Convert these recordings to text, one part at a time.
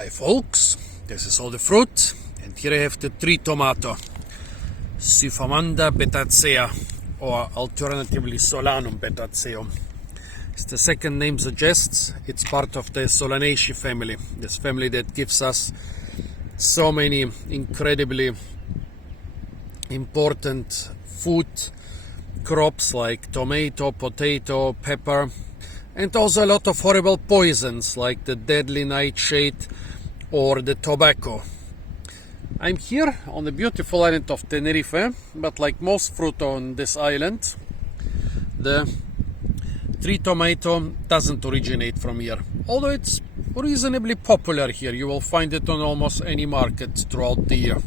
Hi folks, this is all the fruit, and here I have the tree tomato, Cyphomandra betacea, or alternatively Solanum betaceum. As the second name suggests, it's part of the Solanaceae family, this family that gives us so many incredibly important food crops like tomato, potato, pepper, and also a lot of horrible poisons like the deadly nightshade or the tobacco. I'm here on the beautiful island of Tenerife, but like most fruit on this island, the tree tomato doesn't originate from here. Although it's reasonably popular here, you will find it on almost any market throughout the year.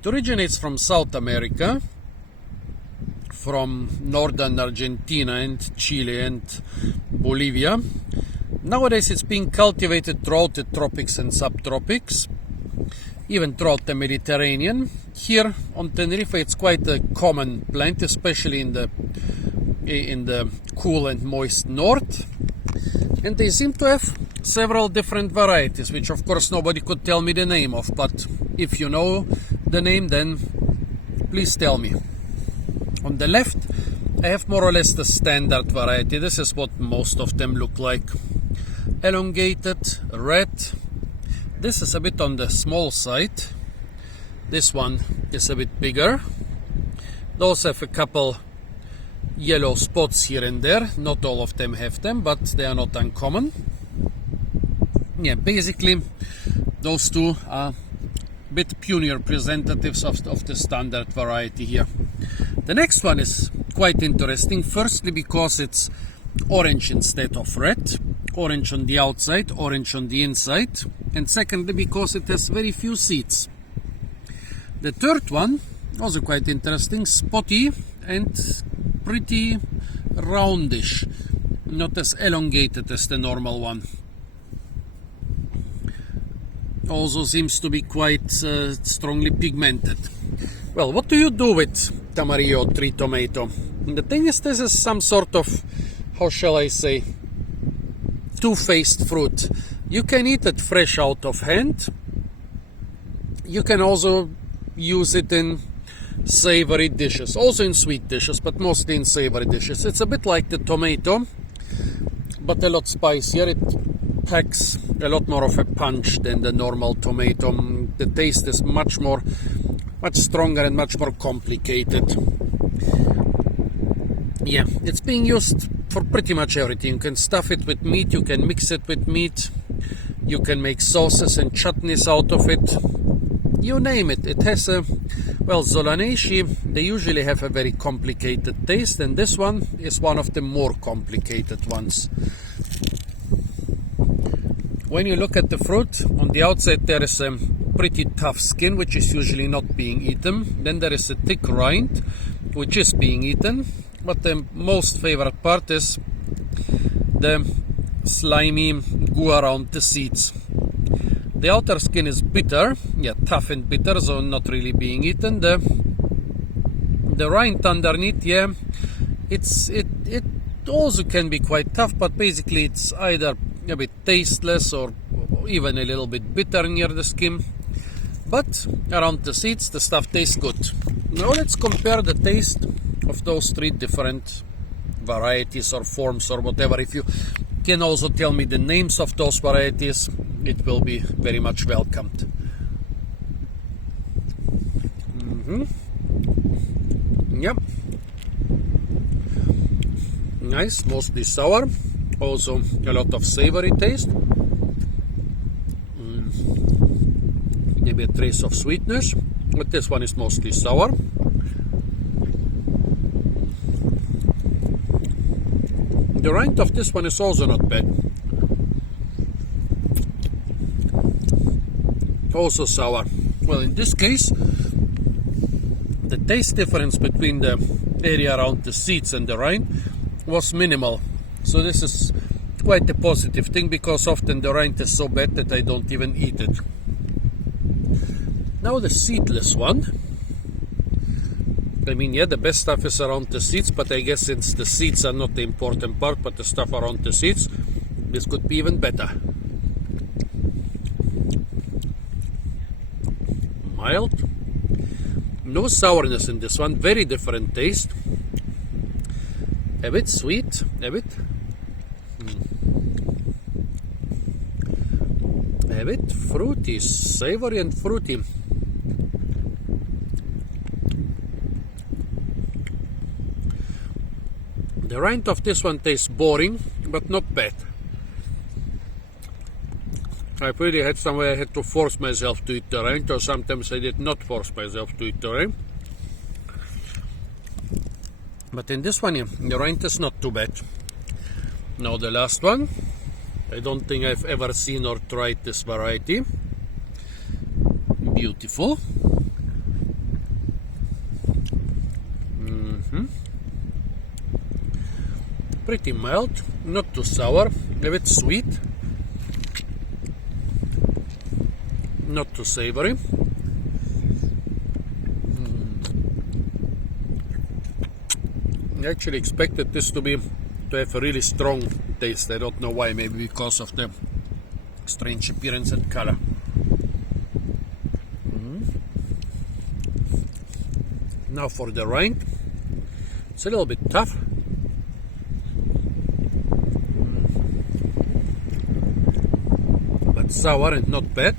It originates from South America, from northern Argentina and Chile and Bolivia. Nowadays it's being cultivated throughout the tropics and subtropics, even throughout the Mediterranean. Here on Tenerife it's quite a common plant, especially in the cool and moist north. And they seem to have several different varieties, which of course nobody could tell me the name of, but if you know the name, then please tell me. On the left, I have more or less the standard variety. This is what most of them look like. Elongated, red. This is a bit on the small side. This one is a bit bigger. Those have a couple yellow spots here and there. Not all of them have them, but they are not uncommon. Yeah, basically, those two are a bit puny representatives of the standard variety here. The next one is quite interesting, firstly because it's orange instead of red, orange on the outside, orange on the inside, and secondly because it has very few seeds. The third one, also quite interesting, spotty and pretty roundish, not as elongated as the normal one. Also seems to be quite strongly pigmented. Well, what do you do with Tamarillo tree tomato? And the thing is, this is some sort of, how shall I say, two-faced fruit. You can eat it fresh out of hand. You can also use it in savory dishes, also in sweet dishes, but mostly in savory dishes. It's a bit like the tomato, but a lot spicier. It packs a lot more of a punch than the normal tomato. The taste is much stronger and much more complicated. Yeah, it's being used for pretty much everything. You can stuff it with meat, you can mix it with meat, you can make sauces and chutneys out of it. You name it. It has a, well, Solanaceae, they usually have a very complicated taste, and this one is one of the more complicated ones. When you look at the fruit, on the outside there is a pretty tough skin, which is usually not being eaten. Then there is a thick rind, which is being eaten. But the most favorite part is the slimy goo around the seeds. The outer skin is bitter, yeah, tough and bitter, so not really being eaten. The rind underneath, yeah, it also can be quite tough, but basically it's either a bit tasteless or even a little bit bitter near the skin. But around the seeds, the stuff tastes good. Now let's compare the taste of those three different varieties or forms or whatever. If you can also tell me the names of those varieties, it will be very much welcomed. Yep. Nice, mostly sour. Also a lot of savory taste. Maybe a trace of sweetness, but this one is mostly sour. The rind of this one is also not bad. Also sour. Well, in this case, the taste difference between the area around the seeds and the rind was minimal. So this is quite a positive thing, because often the rind is so bad that I don't even eat it. Now the seedless one. I mean, yeah, the best stuff is around the seeds, but I guess since the seeds are not the important part, but the stuff around the seeds, this could be even better. mild. No sourness in this one, very different taste. A bit sweet, a bit fruity, savory and fruity. The rind of this one tastes boring, but not bad. I really had somewhere I had to force myself to eat the rind, or sometimes I did not force myself to eat the rind. But in this one, the rind is not too bad. Now the last one. I don't think I've ever seen or tried this variety. Beautiful. Pretty mild, not too sour, a bit sweet. Not too savory. I actually expected this to have a really strong taste. I don't know why, maybe because of the strange appearance and color. Now for the rind. It's a little bit tough. But sour and not bad.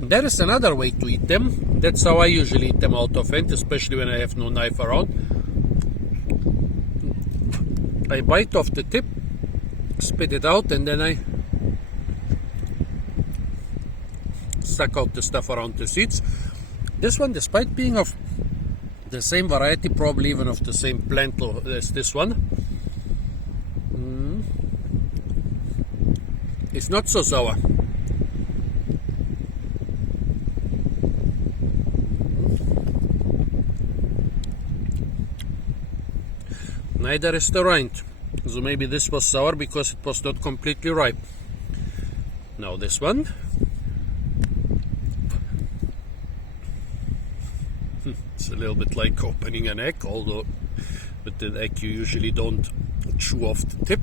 There is another way to eat them. That's how I usually eat them out of hand, especially when I have no knife around. I bite off the tip, spit it out, and then I suck out the stuff around the seeds. This one, despite being of the same variety, probably even of the same plant as this one, it's not so sour. Neither is the rind. So maybe this was sour because it was not completely ripe. Now this one. It's a little bit like opening an egg, although with the egg you usually don't chew off the tip.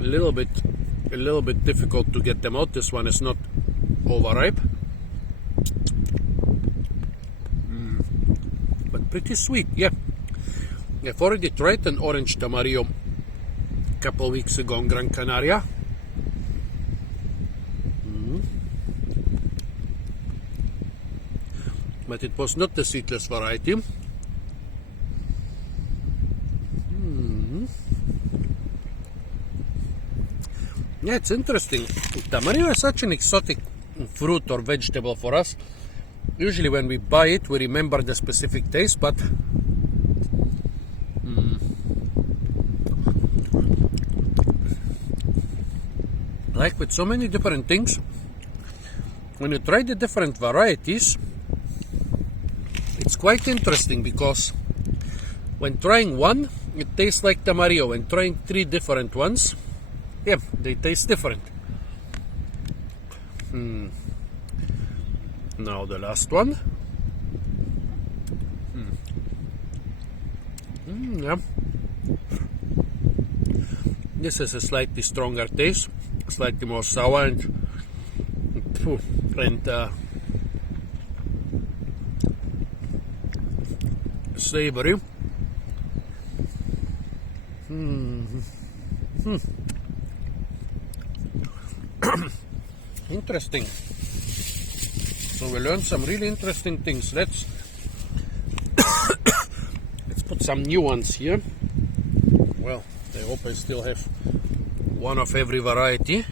A little bit difficult to get them out. This one is not overripe. Pretty sweet, yeah. I've already tried an orange Tamarillo a couple weeks ago in Gran Canaria. But it was not the seedless variety. Yeah, it's interesting. Tamarillo is such an exotic fruit or vegetable for us. Usually when we buy it, we remember the specific taste, but like with so many different things, when you try the different varieties, it's quite interesting because when trying one, it tastes like Tamarillo. When trying 3 different ones, yeah, they taste different. Now the last one. Yeah. This is a slightly stronger taste, slightly more sour and savory. Interesting. So we learned some really interesting things. Let's put some new ones here. Well, I hope I still have one of every variety.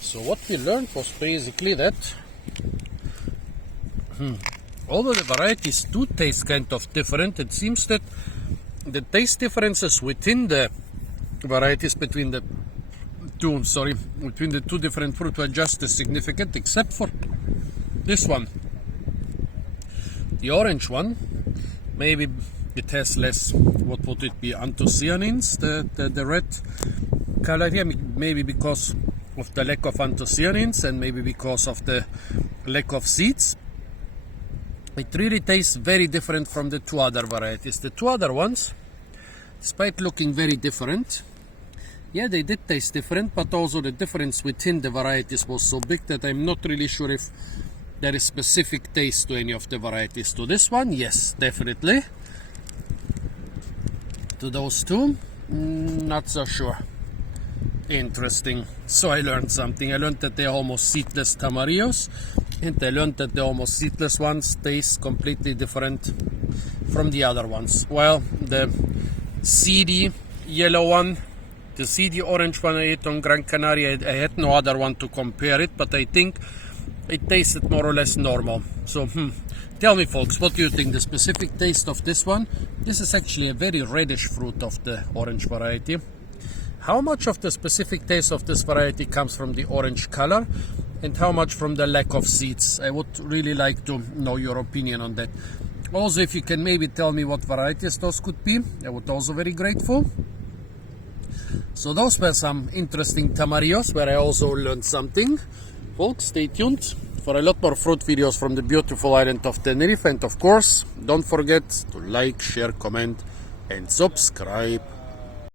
So what we learned was basically that although the varieties do taste kind of different, it seems that the taste differences within the varieties between the two different fruit were just as significant, except for this one. The orange one, maybe it has less, what would it be, anthocyanins, the red color here, maybe because of the lack of anthocyanins and maybe because of the lack of seeds. It really tastes very different from the two other varieties. The two other ones, despite looking very different, yeah, they did taste different, but also the difference within the varieties was so big that I'm not really sure if there is specific taste to any of the varieties. To this one, yes, definitely. To those two, not so sure. Interesting. So I learned something. I learned that they're almost seedless Tamarillos, and I learned that the almost seedless ones taste completely different from the other ones. Well, the seedy yellow one, the seedy orange one I ate on Gran Canaria, I had no other one to compare it, but I think it tasted more or less normal. So, tell me, folks, what do you think? The specific taste of this one? This is actually a very reddish fruit of the orange variety. How much of the specific taste of this variety comes from the orange color, and how much from the lack of seeds? I would really like to know your opinion on that. Also, if you can maybe tell me what varieties those could be, I would also be very grateful. So those were some interesting Tamarillos where I also learned something. Folks, stay tuned for a lot more fruit videos from the beautiful island of Tenerife, and of course, don't forget to like, share, comment and subscribe.